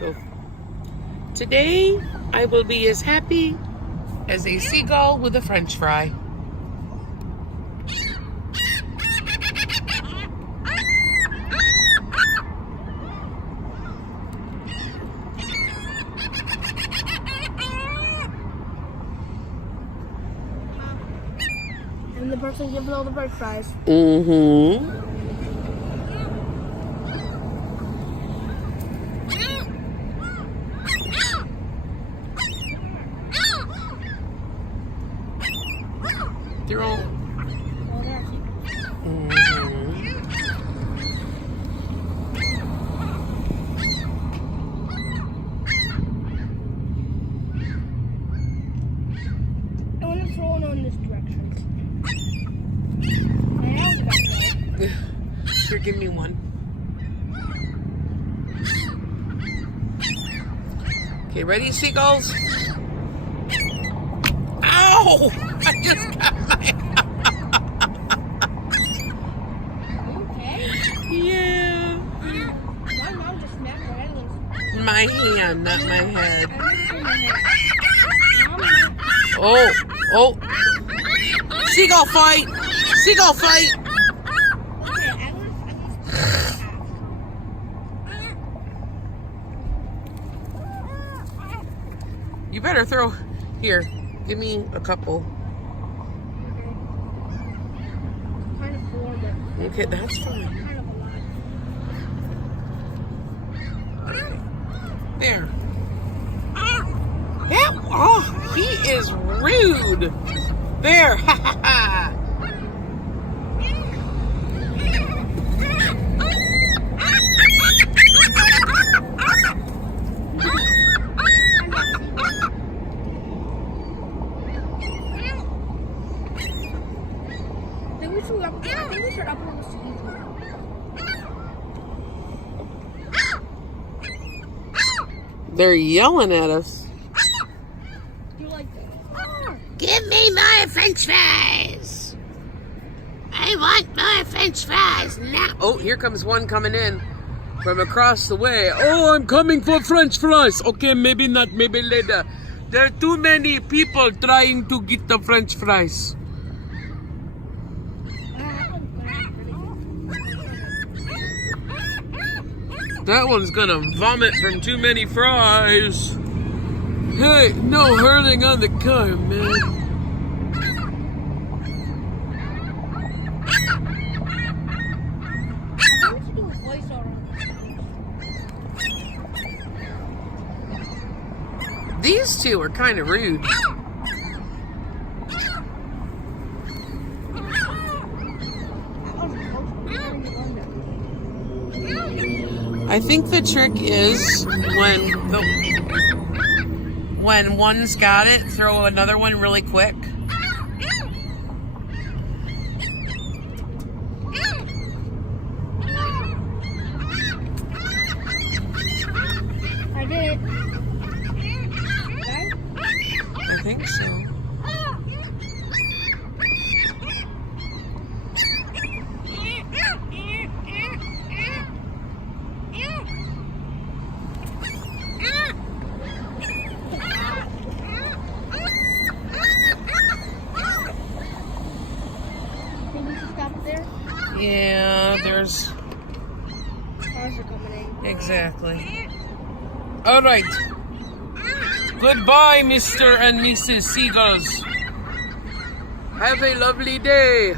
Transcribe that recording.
Go. Today, I will be as happy as a seagull with a French fry. And the person gives all the French fries. Mm-hmm. They're all... Mm-hmm. I want to throw it on this direction. Here, give me one. Okay, ready, seagulls? Ow! I just got my... Okay. Yeah. My mom just smacked her head loose. My hand, not my head. Mom, Oh, oh. Seagull fight! Seagull fight! okay, I want You better throw... Here, give me a couple. kind of four, but Okay, that's fine. kind of a lot. There. That, oh, he is rude. There, ha ha ha. I think we should upload this to YouTube. They're yelling at us. You like that? Give me more French fries. I want more French fries now. Oh, here comes one coming in from across the way. Oh, I'm coming for French fries. Okay, maybe not, maybe later. There are too many people trying to get the French fries. That one's gonna vomit from too many fries. Hey, no hurling on the car, man. We should do a voiceover on These two are kind of rude. I think the trick is when one's got it, throw another one really quick. I did it. Okay? I think so. Think we should stop it there? Yeah, there's... Cars are coming in. Exactly. All right. Goodbye, Mr. and Mrs. Seagulls. Have a lovely day.